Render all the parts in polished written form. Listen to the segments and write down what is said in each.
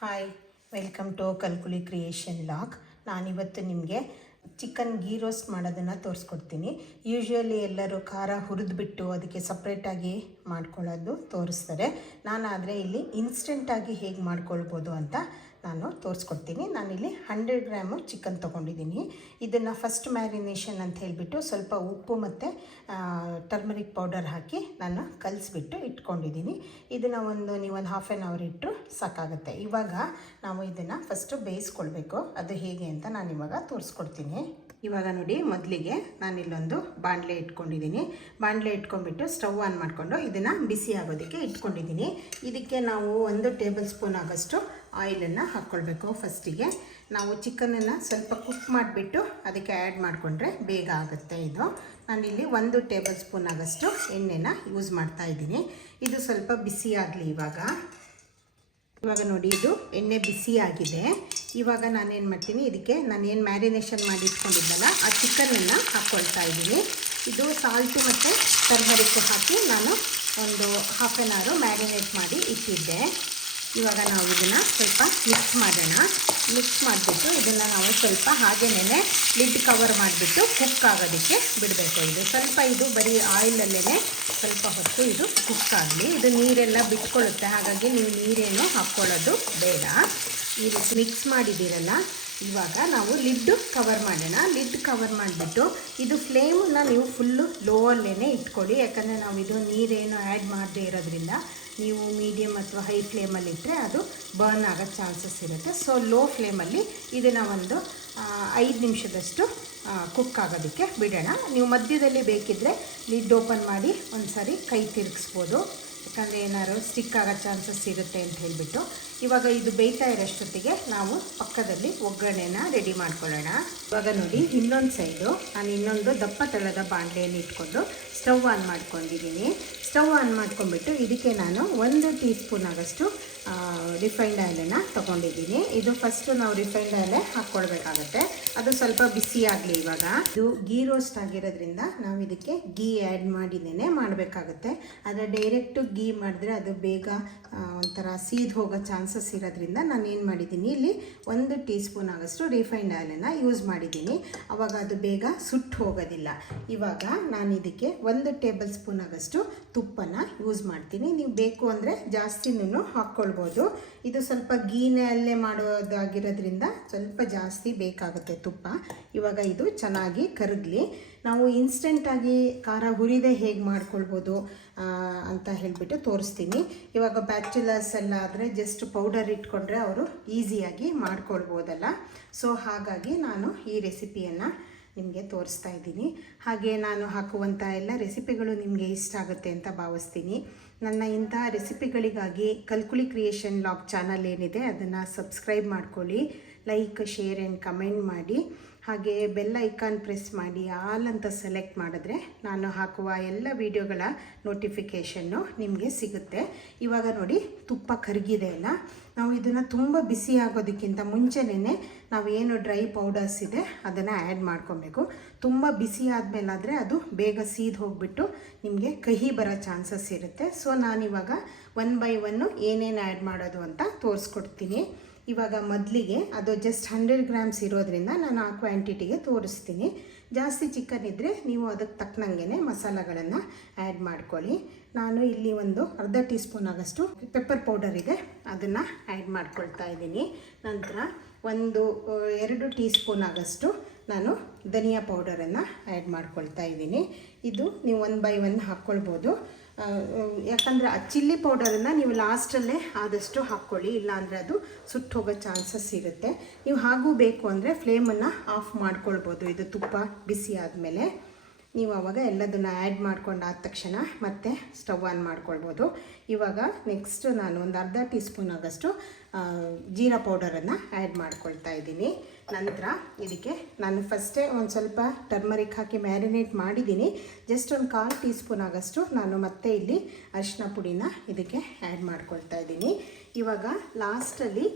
Hi, welcome to ಕಲ್ಕುಲಿ creation log. ನಾನಿವತ್ತು ನಿಮಗೆ ಚಿಕನ್ ಗೀ ರೋಸ್ಟ್ ಮಾಡೋದನ್ನು ತೋರಿಸ್ಕೊಡ್ತೀನಿ. ಯೂಶ್ವಲಿ ಎಲ್ಲರೂ ಖಾರ ಹುರಿದ್ಬಿಟ್ಟು ಅದಕ್ಕೆ ಸಪ್ರೇಟಾಗಿ ಮಾಡ್ಕೊಳ್ಳೋದು ತೋರಿಸ್ತಾರೆ. ನಾನಾದರೆ ಇಲ್ಲಿ ಇನ್ಸ್ಟೆಂಟಾಗಿ ಹೇಗೆ ಮಾಡ್ಕೊಳ್ಬೋದು ಅಂತ ನಾನು ತೋರಿಸ್ಕೊಡ್ತೀನಿ. ನಾನಿಲ್ಲಿ 100 ಗ್ರಾಮು ಚಿಕನ್ ತೊಗೊಂಡಿದ್ದೀನಿ. ಇದನ್ನು ಫಸ್ಟ್ ಮ್ಯಾರಿನೇಷನ್ ಅಂತ ಹೇಳಿಬಿಟ್ಟು ಸ್ವಲ್ಪ ಉಪ್ಪು ಮತ್ತು ಟರ್ಮರಿಕ್ ಪೌಡರ್ ಹಾಕಿ ನಾನು ಕಲಿಸ್ಬಿಟ್ಟು ಇಟ್ಕೊಂಡಿದ್ದೀನಿ. ಇದನ್ನು ನೀವೊಂದು ಹಾಫ್ ಆನ್ ಅವರ್ ಇಟ್ಟರು ಸಾಕಾಗುತ್ತೆ. ಇವಾಗ ನಾವು ಇದನ್ನು ಫಸ್ಟು ಬೇಯಿಸ್ಕೊಳ್ಬೇಕು. ಅದು ಹೇಗೆ ಅಂತ ನಾನು ಇವಾಗ ತೋರಿಸ್ಕೊಡ್ತೀನಿ. ಇವಾಗ ನೋಡಿ, ಮೊದಲಿಗೆ ನಾನಿಲ್ಲೊಂದು ಬಾಣಲೆ ಇಟ್ಕೊಂಡಿದ್ದೀನಿ. ಬಾಣಲೆ ಇಟ್ಕೊಂಡ್ಬಿಟ್ಟು ಸ್ಟವ್ ಆನ್ ಮಾಡಿಕೊಂಡು ಇದನ್ನು ಬಿಸಿ ಆಗೋದಕ್ಕೆ ಇಟ್ಕೊಂಡಿದ್ದೀನಿ. ಇದಕ್ಕೆ ನಾವು 1 ಟೇಬಲ್ ಸ್ಪೂನ್ ಆಗೋಷ್ಟು ಆಯಿಲನ್ನು ಹಾಕ್ಕೊಳ್ಬೇಕು. ಫಸ್ಟಿಗೆ ನಾವು ಚಿಕನನ್ನು ಸ್ವಲ್ಪ ಕುಕ್ ಮಾಡಿಬಿಟ್ಟು ಅದಕ್ಕೆ ಆ್ಯಡ್ ಮಾಡಿಕೊಂಡ್ರೆ ಬೇಗ ಆಗುತ್ತೆ. ನಾನಿಲ್ಲಿ 1 ಟೇಬಲ್ ಸ್ಪೂನ್ ಆಗೋಷ್ಟು ಎಣ್ಣೆನ ಯೂಸ್ ಮಾಡ್ತಾಯಿದ್ದೀನಿ. ಇದು ಸ್ವಲ್ಪ ಬಿಸಿ ಆಗಲಿ. ಇವಾಗ ನೋಡಿ, ಇದು ಎಣ್ಣೆ ಬಿಸಿ ಆಗಿದೆ. ಇವಾಗ ನಾನೇನು ಮಾಡ್ತೀನಿ, ಇದಕ್ಕೆ ನಾನೇನು ಮ್ಯಾರಿನೇಷನ್ ಮಾಡಿ ಇಟ್ಕೊಂಡಿದ್ದಲ್ಲ ಆ ಚಿಕನನ್ನು ಹಾಕ್ಕೊಳ್ತಾ ಇದ್ದೀನಿ. ಇದು ಸಾಲ್ಟು ಮತ್ತು ಟರ್ಮರಿಕ್ಕು ಹಾಕಿ ನಾನು ಒಂದು ಹಾಫ್ ಆನ್ ಅವರ್ ಮ್ಯಾರಿನೇಟ್ ಮಾಡಿ ಇಟ್ಟಿದ್ದೆ. ಇವಾಗ ನಾವು ಇದನ್ನು ಸ್ವಲ್ಪ ಮಿಕ್ಸ್ ಮಾಡೋಣ. ಮಿಕ್ಸ್ ಮಾಡಿಬಿಟ್ಟು ಇದನ್ನು ನಾವು ಸ್ವಲ್ಪ ಹಾಗೇನೇ ಲಿಡ್ ಕವರ್ ಮಾಡಿಬಿಟ್ಟು ಕುಕ್ ಆಗೋದಕ್ಕೆ ಬಿಡಬೇಕು. ಇದು ಬರೀ ಆಯಿಲಲ್ಲೇ ಸ್ವಲ್ಪ ಹೊತ್ತು ಇದು ಕುಕ್ ಆಗಲಿ. ಇದು ನೀರೆಲ್ಲ ಬಿಟ್ಕೊಳ್ಳುತ್ತೆ, ಹಾಗಾಗಿ ನೀವು ನೀರೇನು ಹಾಕ್ಕೊಳ್ಳೋದು ಬೇಡ. ಈ ರೀತಿ ಮಿಕ್ಸ್ ಮಾಡಿದ್ದೀರಲ್ಲ, ಇವಾಗ ನಾವು ಲಿಡ್ ಕವರ್ ಮಾಡೋಣ. ಲಿಡ್ ಕವರ್ ಮಾಡಿಬಿಟ್ಟು ಇದು ಫ್ಲೇಮನ್ನು ನೀವು ಫುಲ್ಲು ಲೋ ಅಲ್ಲೇ ಇಟ್ಕೊಳ್ಳಿ. ಯಾಕಂದರೆ ನಾವು ಇದು ನೀರೇನು ಆ್ಯಡ್ ಮಾಡದೇ ಇರೋದ್ರಿಂದ ನೀವು ಮೀಡಿಯಮ್ ಅಥವಾ ಹೈ ಫ್ಲೇಮಲ್ಲಿ ಇಟ್ಟರೆ ಅದು ಬರ್ನ್ ಆಗೋ ಚಾನ್ಸಸ್ ಇರುತ್ತೆ. ಸೊ ಲೋ ಫ್ಲೇಮಲ್ಲಿ ಇದನ್ನು ಒಂದು 5 ನಿಮಿಷದಷ್ಟು ಕುಕ್ ಆಗೋದಕ್ಕೆ ಬಿಡೋಣ. ನೀವು ಮಧ್ಯದಲ್ಲಿ ಬೇಕಿದ್ದರೆ ಲಿಡ್ ಓಪನ್ ಮಾಡಿ ಒಂದು ಸಾರಿ ಕೈ ತಿರುಗಿಸ್ಬೋದು, ಯಾಕಂದರೆ ಏನಾದ್ರು ಸ್ಟಿಕ್ ಆಗೋ ಚಾನ್ಸಸ್ ಇರುತ್ತೆ ಅಂತ ಹೇಳಿಬಿಟ್ಟು. ಇವಾಗ ಇದು ಬೇಯ್ತಾ ಇರೋಷ್ಟೊತ್ತಿಗೆ ನಾವು ಪಕ್ಕದಲ್ಲಿ ಒಗ್ಗರಣೆನ ರೆಡಿ ಮಾಡ್ಕೊಳ್ಳೋಣ. ಇವಾಗ ನೋಡಿ, ಇನ್ನೊಂದು ಸೈಡು ನಾನು ಇನ್ನೊಂದು ದಪ್ಪ ತಳದ ಬಾಣಲೆಯನ್ನು ಇಟ್ಕೊಂಡು ಸ್ಟವ್ ಆನ್ ಮಾಡ್ಕೊಂಡಿದ್ದೀನಿ. ಸ್ಟವ್ ಆನ್ ಮಾಡ್ಕೊಂಡ್ಬಿಟ್ಟು ಇದಕ್ಕೆ ನಾನು 1 ಟೀ ಸ್ಪೂನ್ ಆಗೋಷ್ಟು ರಿಫೈನ್ಡ್ ಆಯಿಲನ್ನು ತೊಗೊಂಡಿದ್ದೀನಿ. ಇದು ಫಸ್ಟು ನಾವು ರಿಫೈನ್ಡ್ ಆಯಿಲೇ ಹಾಕ್ಕೊಳ್ಬೇಕಾಗತ್ತೆ. ಅದು ಸ್ವಲ್ಪ ಬಿಸಿ ಆಗಲಿ. ಇವಾಗ ಇದು ಗೀ ರೋಸ್ಟ್ ಆಗಿರೋದ್ರಿಂದ ನಾವು ಇದಕ್ಕೆ ಗೀ ಆ್ಯಡ್ ಮಾಡಿನೇ ಮಾಡಬೇಕಾಗುತ್ತೆ. ಆದರೆ ಡೈರೆಕ್ಟು ಗೀ ಮಾಡಿದ್ರೆ ಅದು ಬೇಗ ಒಂಥರ ಸೀದ್ ಹೋಗೋ ಚಾನ್ಸಸ್ ಇರೋದ್ರಿಂದ ನಾನು ಏನು ಮಾಡಿದ್ದೀನಿ, ಇಲ್ಲಿ 1 ಟೀ ಸ್ಪೂನ್ ಆಗೋಷ್ಟು ರಿಫೈನ್ಡ್ ಆಯಿಲನ್ನು ಯೂಸ್ ಮಾಡಿದ್ದೀನಿ. ಆವಾಗ ಅದು ಬೇಗ ಸುಟ್ಟು ಹೋಗೋದಿಲ್ಲ. ಇವಾಗ ನಾನು ಇದಕ್ಕೆ 1 ಟೇಬಲ್ ಸ್ಪೂನ್ ಆಗೋಷ್ಟು ತುಪ್ಪನ ಯೂಸ್ ಮಾಡ್ತೀನಿ. ನೀವು ಬೇಕು ಅಂದರೆ ಜಾಸ್ತಿನೂ ಹಾಕ್ಕೊಳ್ಬೋದು. ಇದು ಸ್ವಲ್ಪ ಗೀನೇ ಅಲ್ಲೇ ಮಾಡೋದಾಗಿರೋದ್ರಿಂದ ಸ್ವಲ್ಪ ಜಾಸ್ತಿ ಬೇಕಾಗುತ್ತೆ ತುಪ್ಪ. ಇವಾಗ ಇದು ಚೆನ್ನಾಗಿ ಕರಗಲಿ. ನಾವು ಇನ್ಸ್ಟೆಂಟಾಗಿ ಖಾರ ಹುರಿದೇ ಹೇಗೆ ಮಾಡ್ಕೊಳ್ಬೋದು ಅಂತ ಹೇಳಿಬಿಟ್ಟು ತೋರಿಸ್ತೀನಿ. ಇವಾಗ ಬ್ಯಾಚುಲರ್ಸ್ ಎಲ್ಲ ಆದರೆ ಜಸ್ಟ್ ಪೌಡರ್ ಇಟ್ಕೊಂಡ್ರೆ ಅವರು ಈಸಿಯಾಗಿ ಮಾಡ್ಕೊಳ್ಬೋದಲ್ಲ. ಸೊ ಹಾಗಾಗಿ ನಾನು ಈ ರೆಸಿಪಿಯನ್ನು ನಿಮಗೆ ತೋರಿಸ್ತಾ ಇದ್ದೀನಿ. ಹಾಗೆ ನಾನು ಹಾಕುವಂಥ ಎಲ್ಲ ರೆಸಿಪಿಗಳು ನಿಮಗೆ ಇಷ್ಟ ಆಗುತ್ತೆ ಅಂತ ಭಾವಿಸ್ತೀನಿ. ನನ್ನ ಇಂತಹ ರೆಸಿಪಿಗಳಿಗಾಗಿ ಕಲ್ಕುಲಿ ಕ್ರಿಯೇಷನ್ ಲಾಗ್ ಚಾನಲ್ ಏನಿದೆ ಅದನ್ನು ಸಬ್ಸ್ಕ್ರೈಬ್ ಮಾಡ್ಕೊಳ್ಳಿ. ಲೈಕ್, ಶೇರ್ ಆ್ಯಂಡ್ ಕಮೆಂಟ್ ಮಾಡಿ. ಹಾಗೆ ಬೆಲ್ ಐಕಾನ್ ಪ್ರೆಸ್ ಮಾಡಿ ಆಲ್ ಅಂತ ಸೆಲೆಕ್ಟ್ ಮಾಡಿದ್ರೆ ನಾನು ಹಾಕುವ ಎಲ್ಲ ವಿಡಿಯೋಗಳ ನೋಟಿಫಿಕೇಷನ್ನು ನಿಮಗೆ ಸಿಗುತ್ತೆ. ಇವಾಗ ನೋಡಿ, ತುಪ್ಪ ಕರಗಿದೆ ಅಲ್ಲ, ನಾವು ಇದನ್ನು ತುಂಬ ಬಿಸಿ ಆಗೋದಕ್ಕಿಂತ ಮುಂಚೆನೇ ನಾವೇನು ಡ್ರೈ ಪೌಡರ್ಸ್ ಇದೆ ಅದನ್ನು ಆ್ಯಡ್ ಮಾಡ್ಕೊಬೇಕು. ತುಂಬ ಬಿಸಿ ಆದಮೇಲಾದರೆ ಅದು ಬೇಗ ಸೀದ್ ಹೋಗಿಬಿಟ್ಟು ನಿಮಗೆ ಕಹಿ ಬರೋ ಚಾನ್ಸಸ್ ಇರುತ್ತೆ. ಸೊ ನಾನಿವಾಗ 1 ಬೈ 1 ಏನೇನು ಆ್ಯಡ್ ಮಾಡೋದು ಅಂತ ತೋರಿಸ್ಕೊಡ್ತೀನಿ. ಇವಾಗ ಮೊದಲಿಗೆ ಅದು ಜಸ್ಟ್ 100 ಗ್ರಾಮ್ಸ್ ಇರೋದ್ರಿಂದ ನಾನು ಆ ಕ್ವಾಂಟಿಟಿಗೆ ತೋರಿಸ್ತೀನಿ. ಜಾಸ್ತಿ ಚಿಕನ್ ಇದ್ದರೆ ನೀವು ಅದಕ್ಕೆ ತಕ್ಕನಂಗೆ ಮಸಾಲೆಗಳನ್ನು ಆ್ಯಡ್ ಮಾಡ್ಕೊಳ್ಳಿ. ನಾನು ಇಲ್ಲಿ ಒಂದು ಅರ್ಧ ಟೀ ಸ್ಪೂನ್ ಆಗೋಷ್ಟು ಪೆಪ್ಪರ್ ಪೌಡರ್ ಇದೆ, ಅದನ್ನು ಆ್ಯಡ್ ಮಾಡ್ಕೊಳ್ತಾ ಇದ್ದೀನಿ. ನಂತರ 2 ಟೀ ಸ್ಪೂನ್ ಆಗೋಷ್ಟು ನಾನು ಧನಿಯಾ ಪೌಡರನ್ನು ಆ್ಯಡ್ ಮಾಡ್ಕೊಳ್ತಾ ಇದ್ದೀನಿ. ಇದು ನೀವು 1 ಬೈ 1 ಹಾಕ್ಕೊಳ್ಬೋದು. ಯಾಕಂದರೆ ಆ ಚಿಲ್ಲಿ ಪೌಡರನ್ನು ನೀವು ಲಾಸ್ಟಲ್ಲೇ ಆದಷ್ಟು ಹಾಕ್ಕೊಳ್ಳಿ, ಇಲ್ಲಾಂದರೆ ಅದು ಸುಟ್ಟು ಹೋಗೋ ಚಾನ್ಸಸ್ ಇರುತ್ತೆ. ನೀವು ಹಾಗೂ ಬೇಕು ಅಂದರೆ ಫ್ಲೇಮನ್ನು ಆಫ್ ಮಾಡ್ಕೊಳ್ಬೋದು. ಇದು ತುಪ್ಪ ಬಿಸಿ ಆದಮೇಲೆ ನೀವು ಆವಾಗ ಎಲ್ಲದನ್ನು ಆ್ಯಡ್ ಮಾಡ್ಕೊಂಡಾದ ತಕ್ಷಣ ಮತ್ತೆ ಸ್ಟವ್ ಆನ್ ಮಾಡ್ಕೊಳ್ಬೋದು. ಇವಾಗ ನೆಕ್ಸ್ಟ್ ನಾನು ಒಂದು ಅರ್ಧ ಟೀ ಸ್ಪೂನ್ ಆಗೋಷ್ಟು ಜೀರಾ ಪೌಡರನ್ನು ಆ್ಯಡ್ ಮಾಡ್ಕೊಳ್ತಾ ಇದ್ದೀನಿ. ನಂತರ ಇದಕ್ಕೆ ನಾನು ಫಸ್ಟೇ ಒಂದು ಸ್ವಲ್ಪ ಟರ್ಮರಿಕ್ ಹಾಕಿ ಮ್ಯಾರಿನೇಟ್ ಮಾಡಿದ್ದೀನಿ. ಜಸ್ಟ್ ಒಂದು 1/4 ಟೀ ಸ್ಪೂನ್ ಆಗೋಷ್ಟು ನಾನು ಮತ್ತೆ ಇಲ್ಲಿ ಅರಿಶಿನ ಪುಡಿನ ಇದಕ್ಕೆ ಆ್ಯಡ್ ಮಾಡ್ಕೊಳ್ತಾ ಇದ್ದೀನಿ. ಇವಾಗ ಲಾಸ್ಟಲ್ಲಿ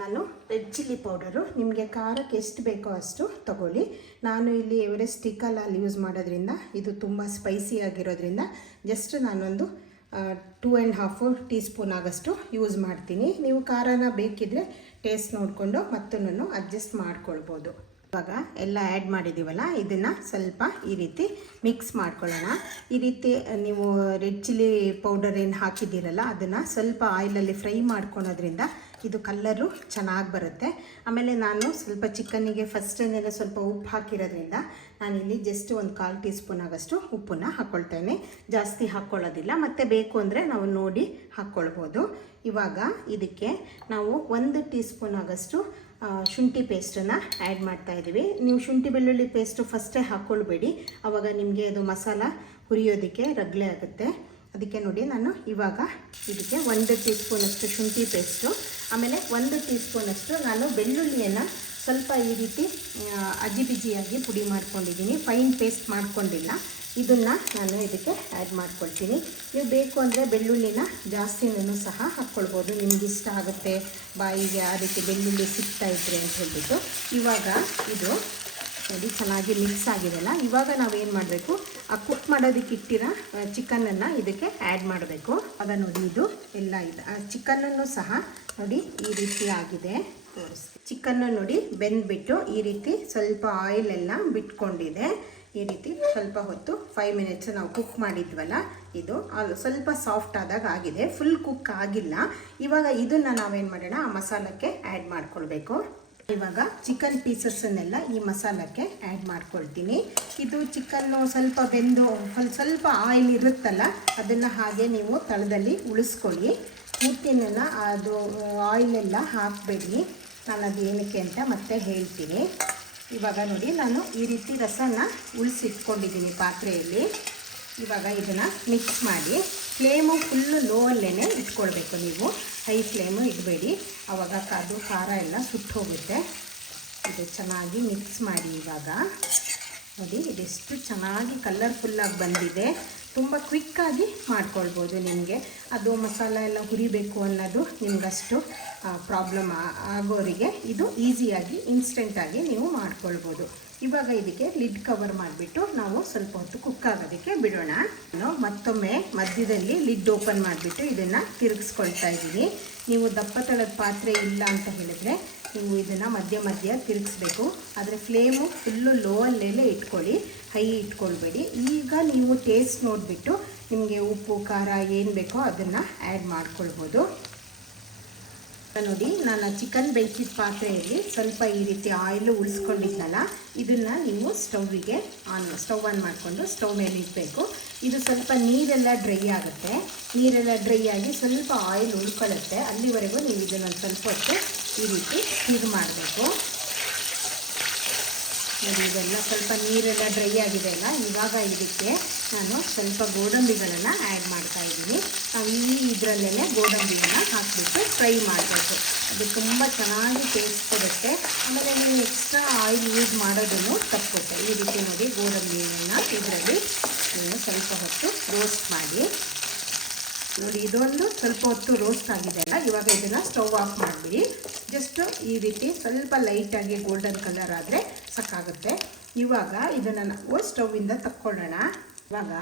ನಾನು ರೆಡ್ ಚಿಲ್ಲಿ ಪೌಡರು ನಿಮಗೆ ಖಾರಕ್ಕೆ ಎಷ್ಟು ಬೇಕೋ ಅಷ್ಟು ತಗೊಳ್ಳಿ. ನಾನು ಇಲ್ಲಿ ಎವರೆಸ್ಟ್ ಸ್ಟಿಕ್ಕಲ್ಲಿ ಯೂಸ್ ಮಾಡೋದ್ರಿಂದ ಇದು ತುಂಬ ಸ್ಪೈಸಿ ಆಗಿರೋದ್ರಿಂದ ಜಸ್ಟ್ ನಾನೊಂದು 2.5 ಟೀ ಸ್ಪೂನ್ ಆಗಷ್ಟು ಯೂಸ್ ಮಾಡ್ತೀನಿ. ನೀವು ಖಾರನ ಬೇಕಿದ್ದರೆ ಟೇಸ್ಟ್ ನೋಡಿಕೊಂಡು ಮತ್ತೂ ಅಡ್ಜಸ್ಟ್ ಮಾಡ್ಕೊಳ್ಬೋದು. ಇವಾಗ ಎಲ್ಲ ಆ್ಯಡ್ ಮಾಡಿದ್ದೀವಲ್ಲ, ಇದನ್ನು ಸ್ವಲ್ಪ ಈ ರೀತಿ ಮಿಕ್ಸ್ ಮಾಡ್ಕೊಳ್ಳೋಣ. ಈ ರೀತಿ ನೀವು ರೆಡ್ ಚಿಲ್ಲಿ ಪೌಡರ್ ಏನು ಹಾಕಿದ್ದೀರಲ್ಲ ಅದನ್ನು ಸ್ವಲ್ಪ ಆಯಿಲಲ್ಲಿ ಫ್ರೈ ಮಾಡ್ಕೊಳೋದ್ರಿಂದ ಇದು ಕಲ್ಲರು ಚೆನ್ನಾಗಿ ಬರುತ್ತೆ. ಆಮೇಲೆ ನಾನು ಸ್ವಲ್ಪ ಚಿಕನ್ನಿಗೆ ಫಸ್ಟಿಂದಲೇ ಸ್ವಲ್ಪ ಉಪ್ಪು ಹಾಕಿರೋದ್ರಿಂದ ನಾನಿಲ್ಲಿ ಜಸ್ಟ್ ಒಂದು 1/4 ಟೀ ಸ್ಪೂನ್ ಆಗಷ್ಟು ಉಪ್ಪನ್ನು ಹಾಕ್ಕೊಳ್ತೇನೆ. ಜಾಸ್ತಿ ಹಾಕ್ಕೊಳ್ಳೋದಿಲ್ಲ, ಮತ್ತು ಬೇಕು ಅಂದರೆ ನಾವು ನೋಡಿ ಹಾಕ್ಕೊಳ್ಬೋದು. ಇವಾಗ ಇದಕ್ಕೆ ನಾವು 1 ಟೀ ಸ್ಪೂನ್ ಆಗಷ್ಟು ಶುಂಠಿ ಪೇಸ್ಟನ್ನು ಆ್ಯಡ್ ಮಾಡ್ತಾಯಿದ್ದೀವಿ. ನೀವು ಶುಂಠಿ ಬೆಳ್ಳುಳ್ಳಿ ಪೇಸ್ಟು ಫಸ್ಟೇ ಹಾಕ್ಕೊಳ್ಬೇಡಿ, ಆವಾಗ ನಿಮಗೆ ಅದು ಮಸಾಲ ಹುರಿಯೋದಕ್ಕೆ ರಗಳೆ ಆಗುತ್ತೆ. ಅದಕ್ಕೆ ನೋಡಿ ನಾನು ಇವಾಗ ಇದಕ್ಕೆ 1 ಟೀ ಸ್ಪೂನಷ್ಟು ಶುಂಠಿ ಪೇಸ್ಟು, ಆಮೇಲೆ 1 ಟೀ ಸ್ಪೂನಷ್ಟು ನಾನು ಬೆಳ್ಳುಳ್ಳಿಯನ್ನು ಸ್ವಲ್ಪ ಈ ರೀತಿ ಅಜಿಬಿಜಿಯಾಗಿ ಪುಡಿ ಮಾಡ್ಕೊಂಡಿದ್ದೀನಿ, ಫೈನ್ ಪೇಸ್ಟ್ ಮಾಡ್ಕೊಂಡಿಲ್ಲ. ಇದನ್ನು ನಾನು ಇದಕ್ಕೆ ಆ್ಯಡ್ ಮಾಡ್ಕೊಳ್ತೀನಿ. ನೀವು ಬೇಕು ಅಂದರೆ ಬೆಳ್ಳುಳ್ಳಿನ ಜಾಸ್ತಿನೂ ಸಹ ಹಾಕ್ಕೊಳ್ಬೋದು, ನಿಮ್ಗೆ ಇಷ್ಟ ಆಗುತ್ತೆ ಬಾಯಿಗೆ ಆ ರೀತಿ ಬೆಳ್ಳುಳ್ಳಿ ಸಿಗ್ತಾಯಿದ್ರೆ ಅಂತ ಹೇಳ್ಬಿಟ್ಟು. ಇವಾಗ ಇದು ನೋಡಿ ಚೆನ್ನಾಗಿ ಮಿಕ್ಸ್ ಆಗಿದೆಲ್ಲ. ಇವಾಗ ನಾವೇನು ಮಾಡಬೇಕು, ಆ ಕುಕ್ ಮಾಡೋದಕ್ಕೆ ಇಟ್ಟಿರೋ ಚಿಕನನ್ನು ಇದಕ್ಕೆ ಆ್ಯಡ್ ಮಾಡಬೇಕು. ಆಗ ನೋಡಿ ಇದು ಎಲ್ಲ ಇದೆ. ಆ ಚಿಕನನ್ನು ಸಹ ನೋಡಿ ಈ ರೀತಿ ಆಗಿದೆ. ಚಿಕನ್ನು ನೋಡಿ ಬೆಂದ್ಬಿಟ್ಟು ಈ ರೀತಿ ಸ್ವಲ್ಪ ಆಯಿಲೆಲ್ಲ ಬಿಟ್ಕೊಂಡಿದೆ. ಈ ರೀತಿ ಸ್ವಲ್ಪ ಹೊತ್ತು 5 ಮಿನಿಟ್ಸ್ ನಾವು ಕುಕ್ ಮಾಡಿದ್ವಲ್ಲ, ಇದು ಸ್ವಲ್ಪ ಸಾಫ್ಟ್ ಆದಾಗ ಆಗಿದೆ, ಫುಲ್ ಕುಕ್ ಆಗಿಲ್ಲ. ಇವಾಗ ಇದನ್ನು ನಾವೇನು ಮಾಡೋಣ, ಆ ಮಸಾಲಕ್ಕೆ ಆ್ಯಡ್ ಮಾಡ್ಕೊಳ್ಬೇಕು. ಇವಾಗ ಚಿಕನ್ ಪೀಸಸ್ಸನ್ನೆಲ್ಲ ಈ ಮಸಾಲಕ್ಕೆ ಆ್ಯಡ್ ಮಾಡ್ಕೊಳ್ತೀನಿ. ಇದು ಚಿಕನ್ನು ಸ್ವಲ್ಪ ಬೆಂದು ಸ್ವಲ್ಪ ಆಯಿಲ್ ಇರುತ್ತಲ್ಲ, ಅದನ್ನು ಹಾಗೆ ನೀವು ತಳದಲ್ಲಿ ಉಳಿಸ್ಕೊಳ್ಳಿ. ಪೂರ್ತಿನ ಅದು ಆಯಿಲೆಲ್ಲ ಹಾಕಬೇಡಿ. ನಾನು ಅದು ಏನಕ್ಕೆ ಅಂತ ಮತ್ತೆ ಹೇಳ್ತೀನಿ. ಇವಾಗ ನೋಡಿ ನಾನು ಈ ರೀತಿ ರಸನ ಉಳಿಸಿಟ್ಕೊಂಡಿದ್ದೀನಿ ಪಾತ್ರೆಯಲ್ಲಿ. ಇವಾಗ ಇದನ್ನು ಮಿಕ್ಸ್ ಮಾಡಿ ಫ್ಲೇಮು ಫುಲ್ಲು ಲೋ ಅಲ್ಲೇ ಇಟ್ಕೊಳ್ಬೇಕು, ನೀವು ಹೈ ಫ್ಲೇಮು ಇಡಬೇಡಿ, ಆವಾಗ ಅದು ಖಾರ ಎಲ್ಲ ಸುಟ್ಟು ಹೋಗುತ್ತೆ. ಇದು ಚೆನ್ನಾಗಿ ಮಿಕ್ಸ್ ಮಾಡಿ. ಇವಾಗ ನೋಡಿ ಇದೆಷ್ಟು ಚೆನ್ನಾಗಿ ಕಲರ್ಫುಲ್ಲಾಗಿ ಬಂದಿದೆ. ತುಂಬ ಕ್ವಿಕ್ಕಾಗಿ ಮಾಡ್ಕೊಳ್ಬೋದು. ನಿಮಗೆ ಅದು ಮಸಾಲ ಎಲ್ಲ ಹುರಿಬೇಕು ಅನ್ನೋದು ನಿಮಗಷ್ಟು ಪ್ರಾಬ್ಲಮ್ ಆಗೋರಿಗೆ ಇದು ಈಸಿಯಾಗಿ ಇನ್ಸ್ಟೆಂಟಾಗಿ ನೀವು ಮಾಡ್ಕೊಳ್ಬೋದು. ಇವಾಗ ಇದಕ್ಕೆ ಲಿಡ್ ಕವರ್ ಮಾಡಿಬಿಟ್ಟು ನಾವು ಸ್ವಲ್ಪ ಹೊತ್ತು ಕುಕ್ ಆಗೋದಕ್ಕೆ ಬಿಡೋಣ. ನಾನು ಮತ್ತೊಮ್ಮೆ ಮಧ್ಯದಲ್ಲಿ ಲಿಡ್ ಓಪನ್ ಮಾಡಿಬಿಟ್ಟು ಇದನ್ನು ತಿರುಗಿಸ್ಕೊಳ್ತಾ ಇದ್ದೀನಿ. ನೀವು ದಪ್ಪ ತಳದ ಪಾತ್ರೆ ಇಲ್ಲ ಅಂತ ಹೇಳಿದರೆ ನೀವು ಇದನ್ನು ಮಧ್ಯ ತಿರುಗಿಸ್ಬೇಕು. ಆದರೆ ಫ್ಲೇಮು ಫುಲ್ಲು ಲೋ ಅಲ್ಲೇ ಇಟ್ಕೊಳ್ಳಿ, ಹೈ ಇಟ್ಕೊಳ್ಬೇಡಿ. ಈಗ ನೀವು ಟೇಸ್ಟ್ ನೋಡಿಬಿಟ್ಟು ನಿಮಗೆ ಉಪ್ಪು ಖಾರ ಏನು ಬೇಕೋ ಅದನ್ನು ಆ್ಯಡ್ ಮಾಡ್ಕೊಳ್ಬೋದು. ನೋಡಿ ನಾನು ಚಿಕನ್ ಬೇಯಿಸಿದ ಪಾತ್ರೆಯಲ್ಲಿ ಸ್ವಲ್ಪ ಈ ರೀತಿ ಆಯಿಲು ಉಳಿಸ್ಕೊಂಡಿದ್ನಲ್ಲ, ಇದನ್ನು ನೀವು ಸ್ಟವ್ ಆನ್ ಮಾಡಿಕೊಂಡು ಸ್ಟವ್ ಮೇಲೆ ಇಡಬೇಕು. ಇದು ಸ್ವಲ್ಪ ನೀರೆಲ್ಲ ಡ್ರೈ ಆಗುತ್ತೆ. ನೀರೆಲ್ಲ ಡ್ರೈ ಆಗಿ ಸ್ವಲ್ಪ ಆಯಿಲ್ ಉಳ್ಕೊಳ್ಳುತ್ತೆ. ಅಲ್ಲಿವರೆಗೂ ನೀವು ಇದನ್ನು ಸ್ವಲ್ಪ ಹೊತ್ತು ಈ ರೀತಿ ಸ್ಟಿರ್ ಮಾಡಬೇಕು. ನೋಡಿ ಇದೆಲ್ಲ ಸ್ವಲ್ಪ ನೀರೆಲ್ಲ ಡ್ರೈ ಆಗಿದೆ ಅಲ್ಲ. ಇವಾಗ ಇದಕ್ಕೆ ನಾನು ಸ್ವಲ್ಪ ಗೋಡಂಬಿಗಳನ್ನು ಆ್ಯಡ್ ಮಾಡ್ತಾಯಿದ್ದೀನಿ. ನಾವು ಇದರಲ್ಲೇ ಗೋಡಂಬಿಯನ್ನು ಹಾಕಿಬಿಟ್ಟು ಫ್ರೈ ಮಾಡಬೇಕು. ಅದು ತುಂಬ ಚೆನ್ನಾಗಿ ಟೇಸ್ಟ್ ಕೊಡುತ್ತೆ. ಆಮೇಲೆ ನೀವು ಎಕ್ಸ್ಟ್ರಾ ಆಯಿಲ್ ಯೂಸ್ ಮಾಡೋದನ್ನು ತಪ್ಪುತ್ತೆ. ಈ ರೀತಿ ನೋಡಿ ಗೋಡಂಬಿಯನ್ನು ಇದರಲ್ಲಿ ನೀವು ಸ್ವಲ್ಪ ಹೊತ್ತು ರೋಸ್ಟ್ ಮಾಡಿ. ನೋಡಿ ಇದೊಂದು ಸ್ವಲ್ಪ ಹೊತ್ತು ರೋಸ್ಟ್ ಆಗಿದೆ ಅಲ್ಲ. ಇವಾಗ ಇದನ್ನು ಸ್ಟವ್ ಆಫ್ ಮಾಡಿಬಿಡಿ. ಜಸ್ಟು ಈ ರೀತಿ ಸ್ವಲ್ಪ ಲೈಟಾಗಿ ಗೋಲ್ಡನ್ ಕಲರ್ ಆದರೆ ಸಾಕಾಗುತ್ತೆ. ಇವಾಗ ಇದನ್ನು ನಾವು ಸ್ಟವ್ವಿಂದ ತಕ್ಕೊಳ್ಳೋಣ. ಇವಾಗ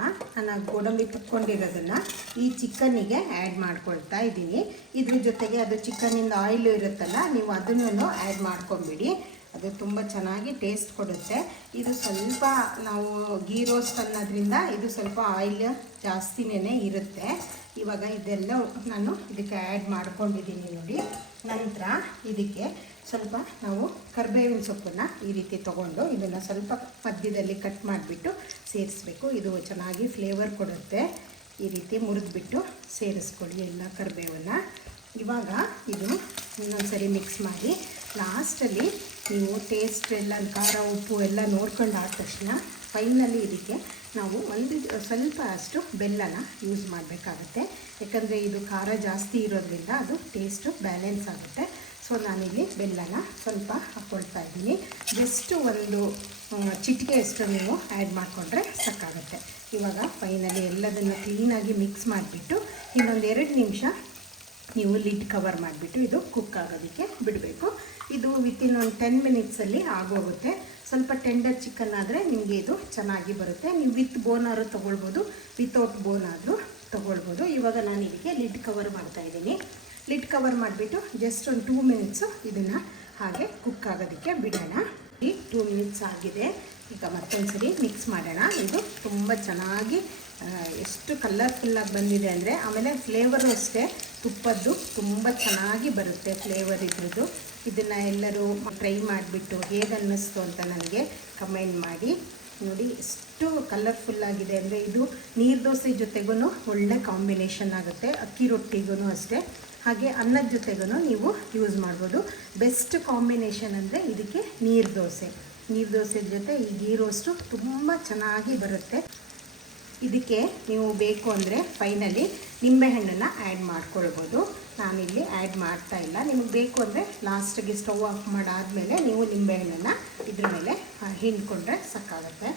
ನಾನು ಗೋಡಂಬಿ ತಕ್ಕೊಂಡಿರೋದನ್ನು ಈ ಚಿಕನ್ನಿಗೆ ಆ್ಯಡ್ ಮಾಡ್ಕೊಳ್ತಾ ಇದ್ದೀನಿ. ಇದ್ರ ಜೊತೆಗೆ ಅದು ಚಿಕನ್ನಿಂದ ಆಯಿಲು ಇರುತ್ತಲ್ಲ, ನೀವು ಅದನ್ನು ಆ್ಯಡ್ ಮಾಡ್ಕೊಂಬಿಡಿ. ಅದು ತುಂಬ ಚೆನ್ನಾಗಿ ಟೇಸ್ಟ್ ಕೊಡುತ್ತೆ. ಇದು ಸ್ವಲ್ಪ ನಾವು ಗೀ ರೋಸ್ಟ್ ಅನ್ನೋದ್ರಿಂದ ಇದು ಸ್ವಲ್ಪ ಆಯಿಲ್ ಜಾಸ್ತಿನೇ ಇರುತ್ತೆ. ಇವಾಗ ಇದೆಲ್ಲ ನಾನು ಇದಕ್ಕೆ ಆ್ಯಡ್ ಮಾಡ್ಕೊಂಡಿದ್ದೀನಿ ನೋಡಿ. ನಂತರ ಇದಕ್ಕೆ ಸ್ವಲ್ಪ ನಾವು ಕರಿಬೇವಿನ ಸೊಪ್ಪನ್ನು ಈ ರೀತಿ ತೊಗೊಂಡು ಇದನ್ನು ಸ್ವಲ್ಪ ಮಧ್ಯದಲ್ಲಿ ಕಟ್ ಮಾಡಿಬಿಟ್ಟು ಸೇರಿಸ್ಬೇಕು. ಇದು ಚೆನ್ನಾಗಿ ಫ್ಲೇವರ್ ಕೊಡುತ್ತೆ. ಈ ರೀತಿ ಮುರಿದ್ಬಿಟ್ಟು ಸೇರಿಸ್ಕೊಳ್ಳಿ ಎಲ್ಲ ಕರಿಬೇವನ್ನು. ಇವಾಗ ಇದು ಇನ್ನೊಂದು ಸರಿ ಮಿಕ್ಸ್ ಮಾಡಿ ಲಾಸ್ಟಲ್ಲಿ ನೀವು ಟೇಸ್ಟ್ ಎಲ್ಲ ಖಾರ ಉಪ್ಪು ಎಲ್ಲ ನೋಡ್ಕೊಂಡು ಆದ ತಕ್ಷಣ ಫೈನಲಿ ಇದಕ್ಕೆ ನಾವು ಸ್ವಲ್ಪ ಅಷ್ಟು ಬೆಲ್ಲನ ಯೂಸ್ ಮಾಡಬೇಕಾಗುತ್ತೆ. ಯಾಕಂದರೆ ಇದು ಖಾರ ಜಾಸ್ತಿ ಇರೋದ್ರಿಂದ ಅದು ಟೇಸ್ಟು ಬ್ಯಾಲೆನ್ಸ್ ಆಗುತ್ತೆ. ಸೊ ನಾನಿಲ್ಲಿ ಬೆಲ್ಲನ ಸ್ವಲ್ಪ ಹಾಕ್ಕೊಳ್ತಾ ಇದ್ದೀನಿ. ಜಸ್ಟ್ ಒಂದು ಚಿಟಿಕೆಯಷ್ಟು ನೀವು ಆ್ಯಡ್ ಮಾಡಿಕೊಂಡ್ರೆ ಸಾಕಾಗುತ್ತೆ. ಇವಾಗ ಫೈನಲಿ ಎಲ್ಲದನ್ನು ಕ್ಲೀನಾಗಿ ಮಿಕ್ಸ್ ಮಾಡಿಬಿಟ್ಟು ಇನ್ನೊಂದು 2 ನಿಮಿಷ ನೀವು ಲಿಡ್ ಕವರ್ ಮಾಡಿಬಿಟ್ಟು ಇದು ಕುಕ್ ಆಗೋದಕ್ಕೆ ಬಿಡಬೇಕು. ಇದು ವಿತಿನ್ ಒಂದು 10 ಮಿನಿಟ್ಸಲ್ಲಿ ಆಗೋಗುತ್ತೆ. ಸ್ವಲ್ಪ ಟೆಂಡರ್ ಚಿಕನ್ ಆದರೆ ನಿಮಗೆ ಇದು ಚೆನ್ನಾಗಿ ಬರುತ್ತೆ. ನೀವು ವಿತ್ ಬೋನ್ ಆದರೂ ತೊಗೊಳ್ಬೋದು, ವಿತೌಟ್ ಬೋನ್ ಆದರೂ ತೊಗೊಳ್ಬೋದು. ಇವಾಗ ನಾನು ಇದಕ್ಕೆ ಲಿಡ್ ಕವರ್ ಮಾಡ್ತಾಯಿದ್ದೀನಿ. ಲಿಡ್ ಕವರ್ ಮಾಡಿಬಿಟ್ಟು ಜಸ್ಟ್ ಒಂದು 2 ಮಿನಿಟ್ಸು ಇದನ್ನು ಹಾಗೆ ಕುಕ್ ಆಗೋದಕ್ಕೆ ಬಿಡೋಣ. ಈ 2 ಮಿನಿಟ್ಸ್ ಆಗಿದೆ. ಈಗ ಮತ್ತೊಂದು ಸರಿ ಮಿಕ್ಸ್ ಮಾಡೋಣ. ಇದು ತುಂಬ ಚೆನ್ನಾಗಿ ಎಷ್ಟು ಕಲರ್ಫುಲ್ಲಾಗಿ ಬಂದಿದೆ ಅಂದರೆ, ಆಮೇಲೆ ಫ್ಲೇವರು ಅಷ್ಟೇ ತುಪ್ಪದ್ದು ತುಂಬ ಚೆನ್ನಾಗಿ ಬರುತ್ತೆ ಫ್ಲೇವರ್ ಇದ್ರದ್ದು. ಇದನ್ನು ಎಲ್ಲರೂ ಟ್ರೈ ಮಾಡಿಬಿಟ್ಟು ಹೇಗೆ ಅನ್ನಿಸ್ತು ಅಂತ ನನಗೆ ಕಮೆಂಟ್ ಮಾಡಿ. ನೋಡಿ ಎಷ್ಟು ಕಲರ್ಫುಲ್ಲಾಗಿದೆ ಅಂದರೆ, ಇದು ನೀರು ದೋಸೆ ಜೊತೆಗೂ ಒಳ್ಳೆ ಕಾಂಬಿನೇಷನ್ ಆಗುತ್ತೆ, ಅಕ್ಕಿ ರೊಟ್ಟಿಗೂ ಅಷ್ಟೇ, ಹಾಗೆ ಅನ್ನದ ಜೊತೆಗೂ ನೀವು ಯೂಸ್ ಮಾಡ್ಬೋದು. ಬೆಸ್ಟ್ ಕಾಂಬಿನೇಷನ್ ಅಂದರೆ ಇದಕ್ಕೆ ನೀರು ದೋಸೆ ಜೊತೆ ಈ ಗೀ ರೋಸ್ಟು ತುಂಬ ಚೆನ್ನಾಗಿ ಬರುತ್ತೆ. ಇದಕ್ಕೆ ನೀವು ಬೇಕು ಅಂದರೆ ಫೈನಲಿ ನಿಂಬೆಹಣ್ಣನ್ನು ಆ್ಯಡ್ ಮಾಡ್ಕೊಳ್ಬೋದು. ನಾನಿಲ್ಲಿ ಆ್ಯಡ್ ಮಾಡ್ತಾಯಿಲ್ಲ. ನಿಮಗೆ ಬೇಕು ಅಂದರೆ ಲಾಸ್ಟಿಗೆ ಸ್ಟವ್ ಆಫ್ ಮಾಡಾದಮೇಲೆ ನೀವು ನಿಂಬೆಹಣ್ಣನ್ನು ಇದ್ರ ಮೇಲೆ ಹಿಂಡ್ಕೊಂಡ್ರೆ ಸಾಕಾಗುತ್ತೆ.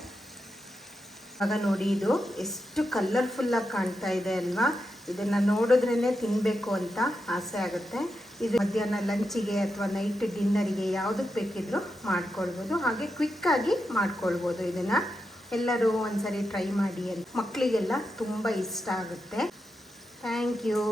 ಆಗ ನೋಡಿ ಇದು ಎಷ್ಟು ಕಲರ್ಫುಲ್ಲಾಗಿ ಕಾಣ್ತಾ ಇದೆ ಅಲ್ವಾ. ಇದನ್ನು ನೋಡಿದ್ರೇ ತಿನ್ನಬೇಕು ಅಂತ ಆಸೆ ಆಗುತ್ತೆ. ಇದು ಮಧ್ಯಾಹ್ನ ಲಂಚಿಗೆ ಅಥವಾ ನೈಟ್ ಡಿನ್ನರಿಗೆ ಯಾವುದಕ್ಕೆ ಬೇಕಿದ್ರೂ ಮಾಡ್ಕೊಳ್ಬೋದು. ಹಾಗೆ ಕ್ವಿಕ್ಕಾಗಿ ಮಾಡ್ಕೊಳ್ಬೋದು. ಇದನ್ನು ಎಲ್ಲರೂ ಒಂದ್ಸರಿ ಟ್ರೈ ಮಾಡಿ. ಮಕ್ಕಳಿಗೆಲ್ಲ ತುಂಬ ಇಷ್ಟ ಆಗುತ್ತೆ. Thank you.